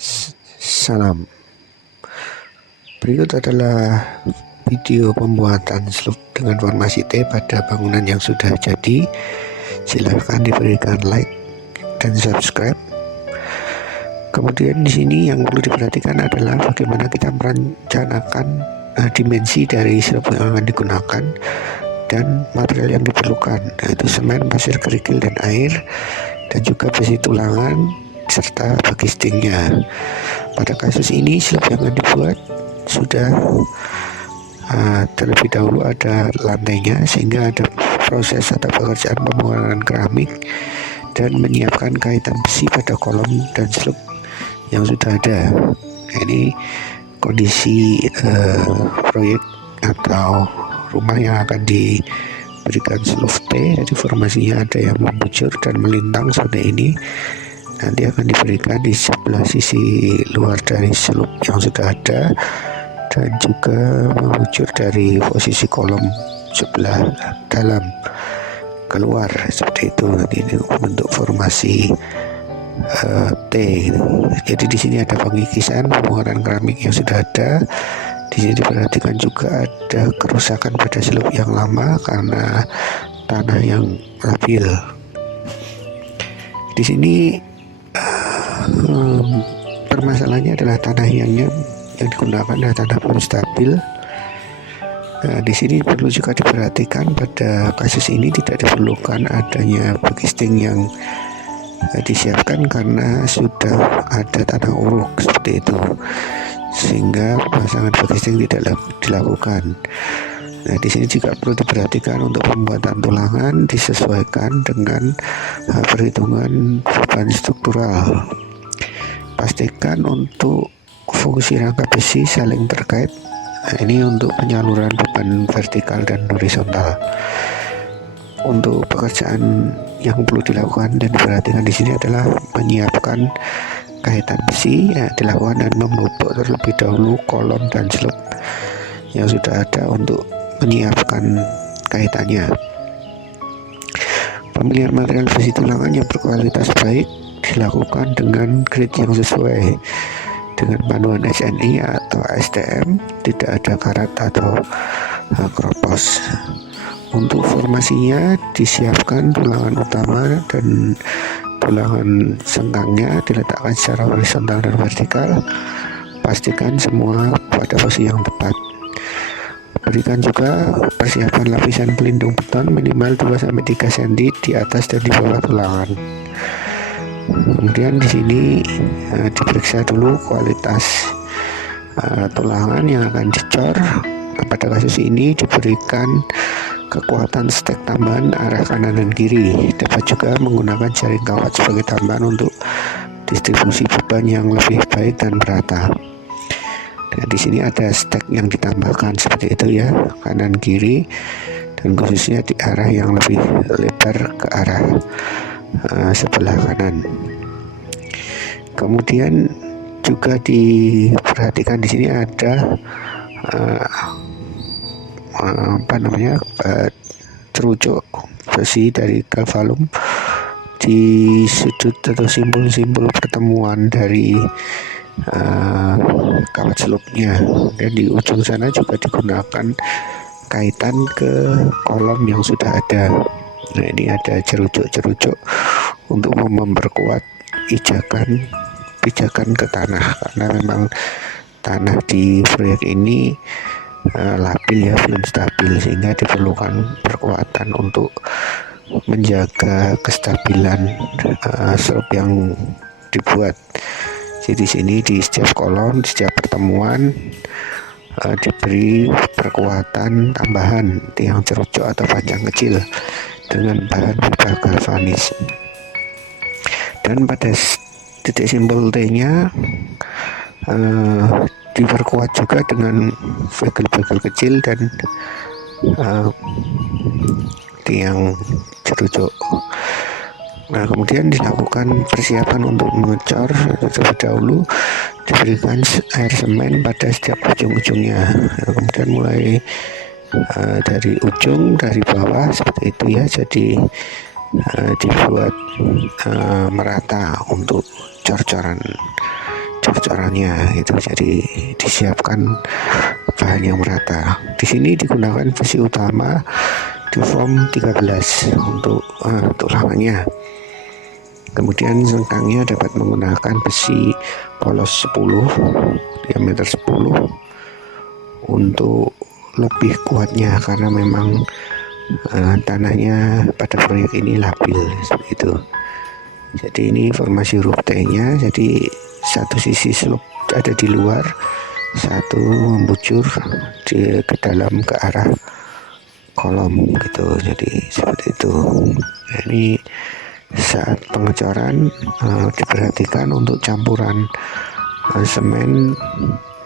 Salam. Berikut adalah video pembuatan slope dengan formasi T pada bangunan yang sudah jadi. Silahkan diberikan like dan subscribe. Kemudian di sini yang perlu diperhatikan adalah bagaimana kita merencanakan dimensi dari slope yang akan digunakan dan material yang diperlukan, yaitu semen, pasir, kerikil, dan air, dan juga besi tulangan serta bagistingnya. Pada kasus ini slope yang akan dibuat sudah terlebih dahulu ada lantainya, sehingga ada proses atau pekerjaan pembuangan keramik dan menyiapkan kaitan besi pada kolom dan slope yang sudah ada. Ini kondisi proyek atau rumah yang akan diberikan slope T. Jadi formasinya ada yang membujur dan melintang seperti ini. Nanti akan diberikan di sebelah sisi luar dari slope yang sudah ada, dan juga membujur dari posisi kolom sebelah dalam keluar seperti itu. Nanti ini bentuk formasi T. Jadi di sini ada pengikisan pembongkaran keramik yang sudah ada. Di sini diperhatikan juga ada kerusakan pada slope yang lama karena tanah yang labil. Di sini permasalahannya adalah tanah yang digunakan adalah tanah belum stabil. Di sini perlu juga diperhatikan pada kasus ini tidak diperlukan adanya bagisting yang disiapkan karena sudah ada tanah uruk seperti itu, sehingga pemasangan bagisting tidak dilakukan. Nah, di sini juga perlu diperhatikan untuk pembuatan tulangan disesuaikan dengan perhitungan beban struktural. Pastikan untuk fungsi rangka besi saling terkait. Nah, ini untuk penyaluran beban vertikal dan horizontal. Untuk pekerjaan yang perlu dilakukan dan diperhatikan di sini adalah menyiapkan kaitan besi, dilakukan dan menutup terlebih dahulu kolom dan slope yang sudah ada untuk menyiapkan kaitannya. Pemilihan material besi tulangan yang berkualitas baik dilakukan dengan grade yang sesuai dengan panduan SNI atau STM, tidak ada karat atau kropos. Untuk formasinya disiapkan tulangan utama dan tulangan sengkangnya diletakkan secara horizontal dan vertikal. Pastikan semua pada posisi yang tepat. Berikan juga persiapan lapisan pelindung beton minimal 2-3 cm di atas dan di bawah tulangan. Kemudian di sini diperiksa dulu kualitas tulangan yang akan dicor. Pada kasus ini diberikan kekuatan stek tambahan arah kanan dan kiri. Dapat juga menggunakan jaring kawat sebagai tambahan untuk distribusi beban yang lebih baik dan merata. Nah, di sini ada stek yang ditambahkan seperti itu ya, kanan kiri, dan khususnya di arah yang lebih lebar ke arah sebelah kanan. Kemudian juga diperhatikan di sini ada cerucuk besi dari galvalum di sudut atau simpul-simpul pertemuan dari kawat slope-nya, dan di ujung sana juga digunakan kaitan ke kolom yang sudah ada. Nah, ini ada cerucuk-cerucuk untuk memperkuat pijakan ke tanah, karena memang tanah di proyek ini labil ya, belum stabil, sehingga diperlukan perkuatan untuk menjaga kestabilan slope yang dibuat. Jadi di sini di setiap kolom, di setiap pertemuan diberi perkuatan tambahan yang cerucuk atau panjang kecil dengan bahan pipa galvanis. Dan pada titik simpul T-nya diperkuat juga dengan bagel-bagel kecil dan tiang cerucuk. Nah, kemudian dilakukan persiapan untuk mengecor. Terlebih dahulu diberikan air semen pada setiap ujung-ujungnya. Nah, kemudian mulai dari ujung, dari bawah seperti itu ya. Jadi dibuat merata untuk cor-coran bocorannya itu, jadi disiapkan bahan yang merata. Di sini digunakan besi utama di form 13 untuk tulangannya. Kemudian sengkangnya dapat menggunakan besi polos 10 diameter 10 untuk lebih kuatnya, karena memang tanahnya pada proyek ini labil seperti itu. Jadi ini formasi roof T-nya, jadi satu sisi slope ada di luar, satu membujur ke dalam ke arah kolom gitu. Jadi seperti itu. Nah, ini saat pengecoran diperhatikan untuk campuran semen,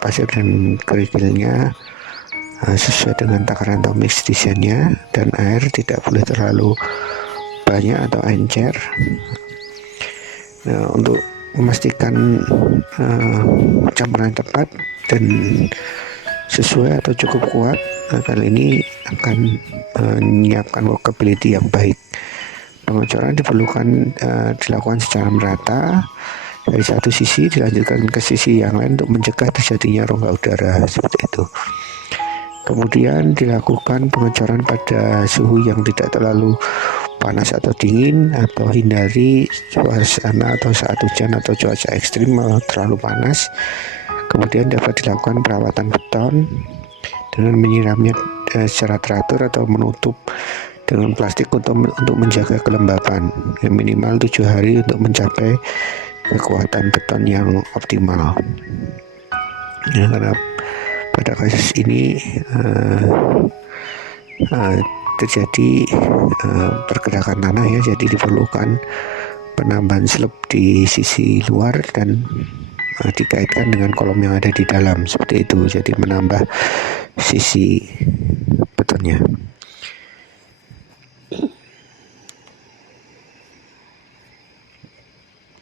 pasir dan kerikilnya sesuai dengan takaran atau mix desainnya, dan air tidak boleh terlalu banyak atau encer. Nah, untuk memastikan campuran tepat dan sesuai atau cukup kuat, kali ini akan menyiapkan workability yang baik. Pengecoran dilakukan secara merata dari satu sisi dilanjutkan ke sisi yang lain untuk mencegah terjadinya rongga udara seperti itu. Kemudian dilakukan pengecoran pada suhu yang tidak terlalu panas atau dingin, atau hindari suasana atau saat hujan atau cuaca ekstrim terlalu panas. Kemudian dapat dilakukan perawatan beton dengan menyiramnya secara teratur atau menutup dengan plastik untuk menjaga kelembapan yang minimal 7 hari untuk mencapai kekuatan beton yang optimal. Ya, karena pada kasus ini terjadi pergerakan tanah ya, jadi diperlukan penambahan slope di sisi luar dan dikaitkan dengan kolom yang ada di dalam seperti itu, jadi menambah sisi betonnya.